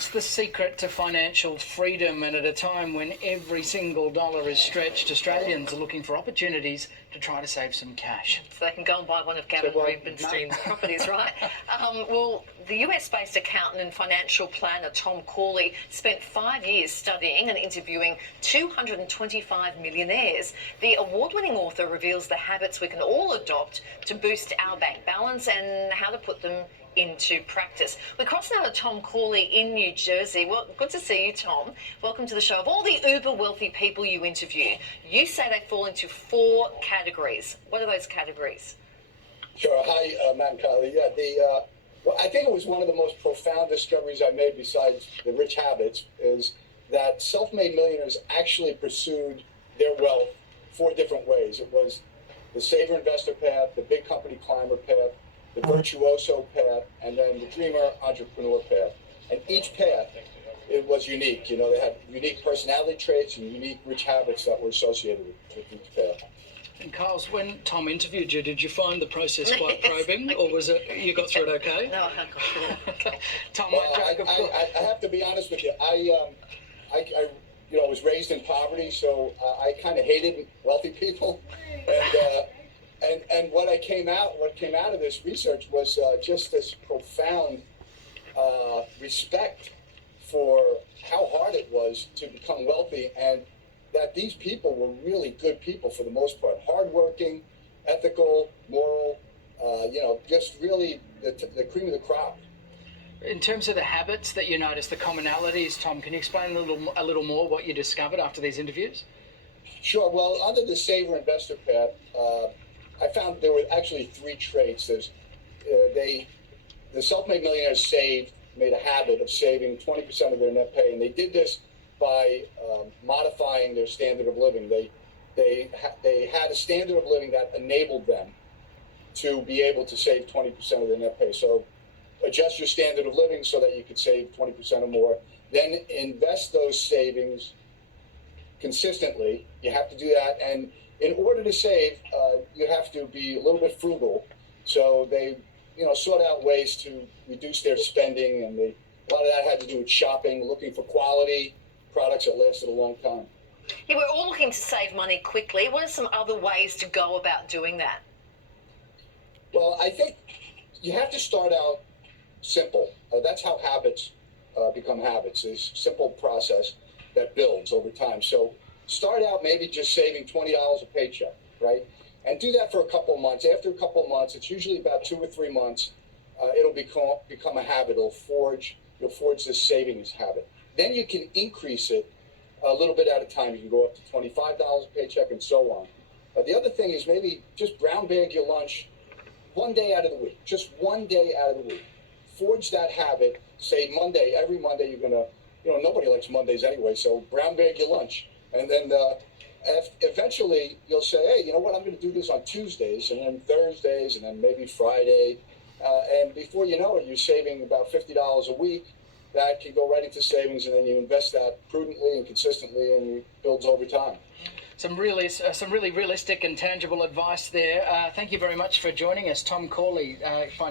What's the secret to financial freedom? And at a time when every single dollar is stretched, Australians are looking for opportunities to try to save some cash. So they can go and buy one of Gavin Rubinstein's properties, right? Well, the US-based accountant and financial planner Tom Corley spent 5 years studying and interviewing 225 millionaires. The award-winning author reveals the habits we can all adopt to boost our bank balance and how to put them into practice. We're crossing now to Tom Corley in New Jersey. Well, good to see you, Tom. Welcome to the show. Of all the uber wealthy people you interview, you say they fall into 4 categories. What are those categories? Sure. Hi, Matt and Kylie. Yeah, well, I think it was one of the most profound discoveries I made besides the rich habits is that self-made millionaires actually pursued their wealth 4 different ways. It was the saver investor path, the big company climber path, the virtuoso path, and then the dreamer entrepreneur path. And each path, it was unique. You know, they had unique personality traits and unique rich habits that were associated with each path. And Kyles, when Tom interviewed you, did you find the process quite probing, or was it you got through it okay? No, I got through it okay. Tom, well, I have to be honest with you. I was raised in poverty, so I kind of hated wealthy people, and what came out of this research was just this profound respect for how hard it was to become wealthy, and that these people were really good people for the most part, hardworking, ethical, moral, just really the cream of the crop. In terms of the habits that you noticed, the commonalities, Tom, can you explain a little more what you discovered after these interviews? Sure. Well, under the saver investor path, I found there were actually 3 traits. The self-made millionaires made a habit of saving 20% of their net pay, and they did this by modifying their standard of living. They had a standard of living that enabled them to be able to save 20% of their net pay. So adjust your standard of living so that you could save 20% or more. Then invest those savings consistently. You have to do that, and in order to save, you have to be a little bit frugal. So they, sought out ways to reduce their spending, and a lot of that had to do with shopping, looking for quality products that lasted a long time. Yeah, we're all looking to save money quickly. What are some other ways to go about doing that? Well, I think you have to start out simple. That's how habits become habits. It's a simple process that builds over time. So start out maybe just saving $20 a paycheck, right? And do that for a couple of months. After a couple of months, it's usually about 2 or 3 months, it'll become a habit. You'll forge this savings habit. Then you can increase it a little bit at a time. You can go up to $25 a paycheck and so on. The other thing is maybe just brown bag your lunch 1 day out of the week, just 1 day out of the week. Forge that habit. Say Monday, every Monday you're going to, nobody likes Mondays anyway, so brown bag your lunch. And then eventually you'll say, hey, you know what, I'm going to do this on Tuesdays and then Thursdays and then maybe Friday. And before you know it, you're saving about $50 a week. That can go right into savings, and then you invest that prudently and consistently, and it builds over time. Some really realistic and tangible advice there. Thank you very much for joining us, Tom Corley, financial